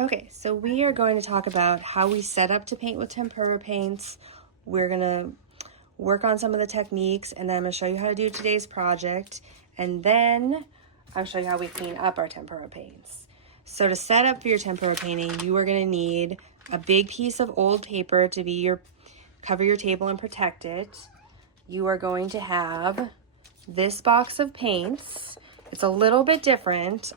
Okay, so we are going to talk about how we set up to paint with tempera paints. We're going to work on some of the techniques, and then I'm going to show you how to do today's project, and then I'll show you how we clean up our tempera paints. So to set up for your tempera painting, you are going to need a big piece of old paper to be cover your table and protect it. You are going to have this box of paints. It's a little bit different.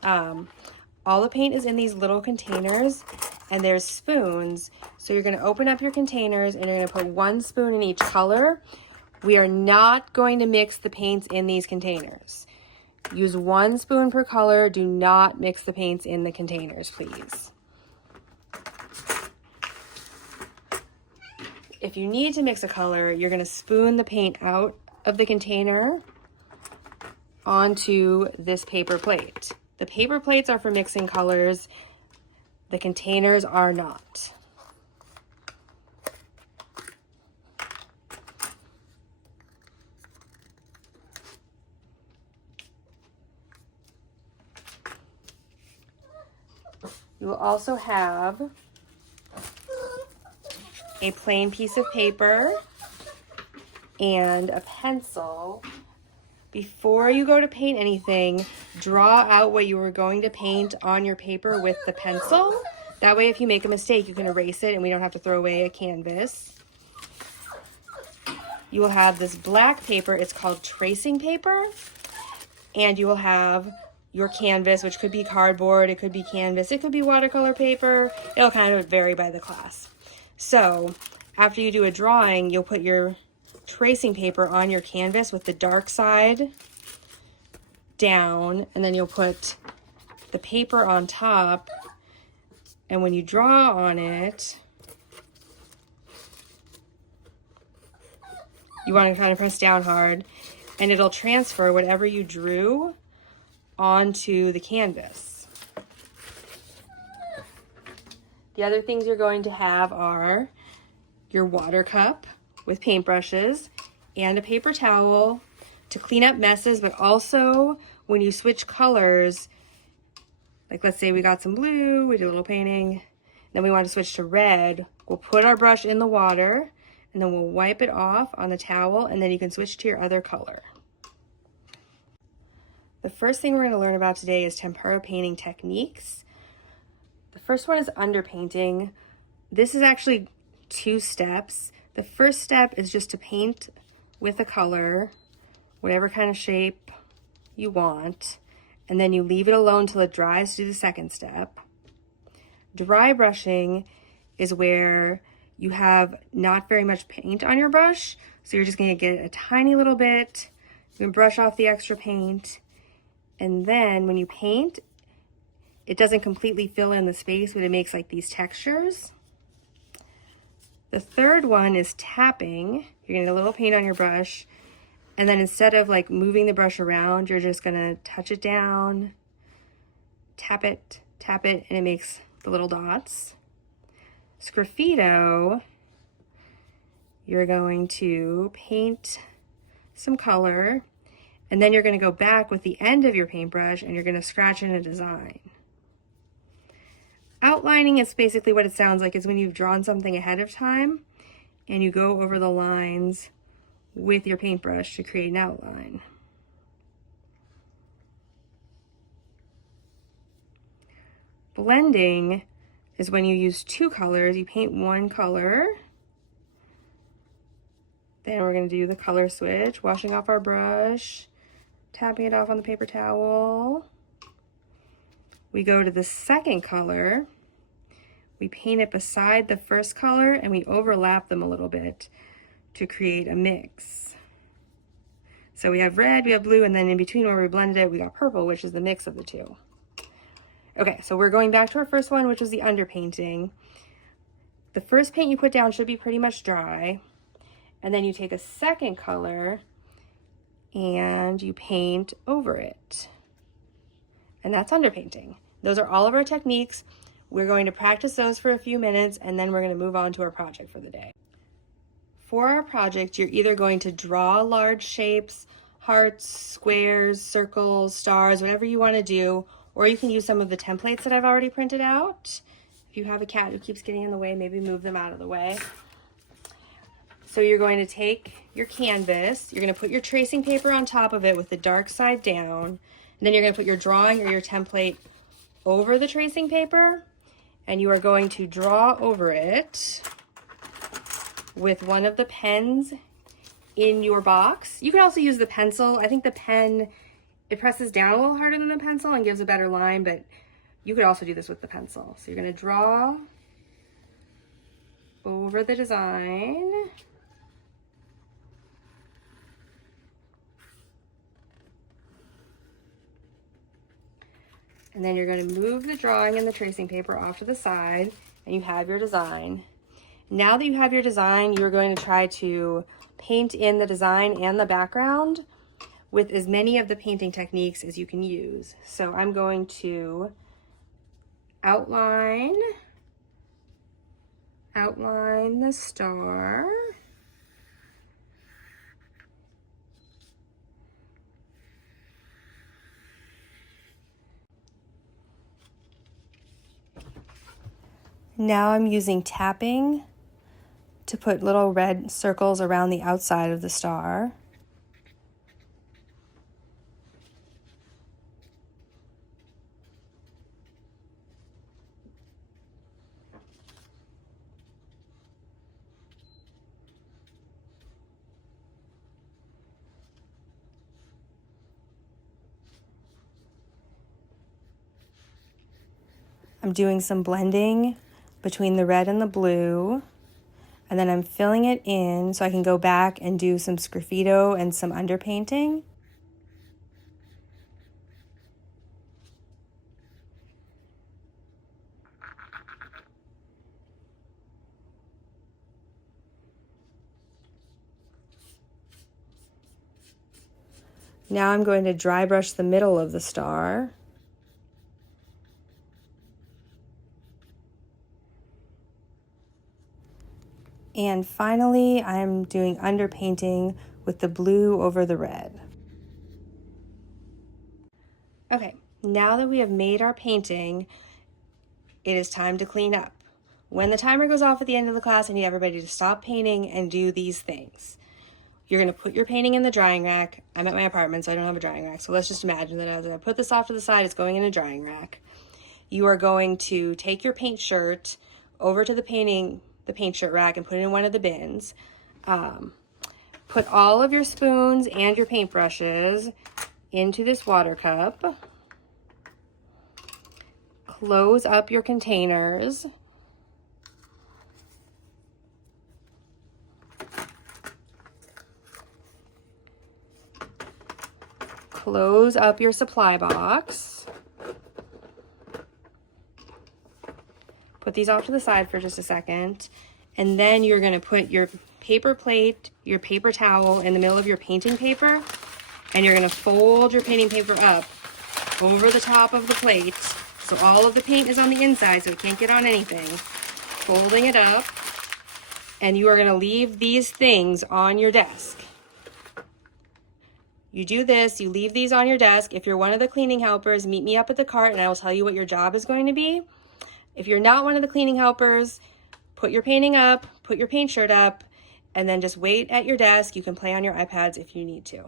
All the paint is in these little containers, and there's spoons. So you're going to open up your containers and you're going to put 1 spoon in each color. We are not going to mix the paints in these containers. Use 1 spoon per color. Do not mix the paints in the containers, please. If you need to mix a color, you're going to spoon the paint out of the container onto this paper plate. The paper plates are for mixing colors. The containers are not. You will also have a plain piece of paper and a pencil. Before you go to paint anything, draw out what you are going to paint on your paper with the pencil. That way, if you make a mistake, you can erase it and we don't have to throw away a canvas. You will have this black paper. It's called tracing paper. And you will have your canvas, which could be cardboard, it could be canvas, it could be watercolor paper. It'll kind of vary by the class. So after you do a drawing, you'll put your tracing paper on your canvas with the dark side down, and then you'll put the paper on top, and when you draw on it, you want to kind of press down hard, and it'll transfer whatever you drew onto the canvas. The other things you're going to have are your water cup with paintbrushes and a paper towel to clean up messes, but also when you switch colors, like let's say we got some blue, we did a little painting, then we want to switch to red, we'll put our brush in the water and then we'll wipe it off on the towel, and then you can switch to your other color. The first thing we're going to learn about today is tempera painting techniques. The first one is underpainting. This is actually 2 steps. The first step is just to paint with a color, whatever kind of shape you want, and then you leave it alone till it dries to do the second step. Dry brushing is where you have not very much paint on your brush, so you're just going to get a tiny little bit. You can brush off the extra paint, and then when you paint, it doesn't completely fill in the space, but it makes like these textures. The third one is tapping. You're gonna get a little paint on your brush, and then instead of like moving the brush around, you're just gonna touch it down, tap it, and it makes the little dots. Sgraffito, you're going to paint some color, and then you're gonna go back with the end of your paintbrush and you're gonna scratch in a design. Outlining is basically what it sounds like, is when you've drawn something ahead of time and you go over the lines with your paintbrush to create an outline. Blending is when you use 2 colors. You paint 1 color, then we're going to do the color switch, washing off our brush, tapping it off on the paper towel. We go to the second color, we paint it beside the first color, and we overlap them a little bit to create a mix. So we have red, we have blue, and then in between where we blended it, we got purple, which is the mix of the 2. Okay, so we're going back to our first one, which was the underpainting. The first paint you put down should be pretty much dry, and then you take a second color and you paint over it. And that's underpainting. Those are all of our techniques. We're going to practice those for a few minutes, and then we're going to move on to our project for the day. For our project, you're either going to draw large shapes, hearts, squares, circles, stars, whatever you want to do, or you can use some of the templates that I've already printed out If you have a cat who keeps getting in the way, maybe move them out of the way. So you're going to take your canvas, you're going to put your tracing paper on top of it with the dark side down, and then you're going to put your drawing or your template over the tracing paper, and you are going to draw over it with one of the pens in your box. You can also use the pencil. I think the pen, it presses down a little harder than the pencil and gives a better line, but you could also do this with the pencil. So you're going to draw over the design. And then you're going to move the drawing and the tracing paper off to the side, and you have your design. Now that you have your design, you're going to try to paint in the design and the background with as many of the painting techniques as you can use. So I'm going to outline the star. Now I'm using tapping to put little red circles around the outside of the star. I'm doing some blending between the red and the blue, and then I'm filling it in so I can go back and do some sgraffito and some underpainting. Now I'm going to dry brush the middle of the star. And finally, I'm doing underpainting with the blue over the red. Okay, now that we have made our painting, it is time to clean up. When the timer goes off at the end of the class, I need everybody to stop painting and do these things. You're going to put your painting in the drying rack. I'm at my apartment, so I don't have a drying rack. So let's just imagine that as I put this off to the side, it's going in a drying rack. You are going to take your paint shirt over to the paint shirt rack and put it in one of the bins. Put all of your spoons and your paintbrushes into this water cup. Close up your containers. Close up your supply box. Put these off to the side for just a second. And then you're going to put your paper plate, your paper towel in the middle of your painting paper. And you're going to fold your painting paper up over the top of the plate. So all of the paint is on the inside, so it can't get on anything. Folding it up. And you are going to leave these things on your desk. You do this, you leave these on your desk. If you're one of the cleaning helpers, meet me up at the cart and I will tell you what your job is going to be. If you're not one of the cleaning helpers, put your painting up, put your paint shirt up, and then just wait at your desk. You can play on your iPads if you need to.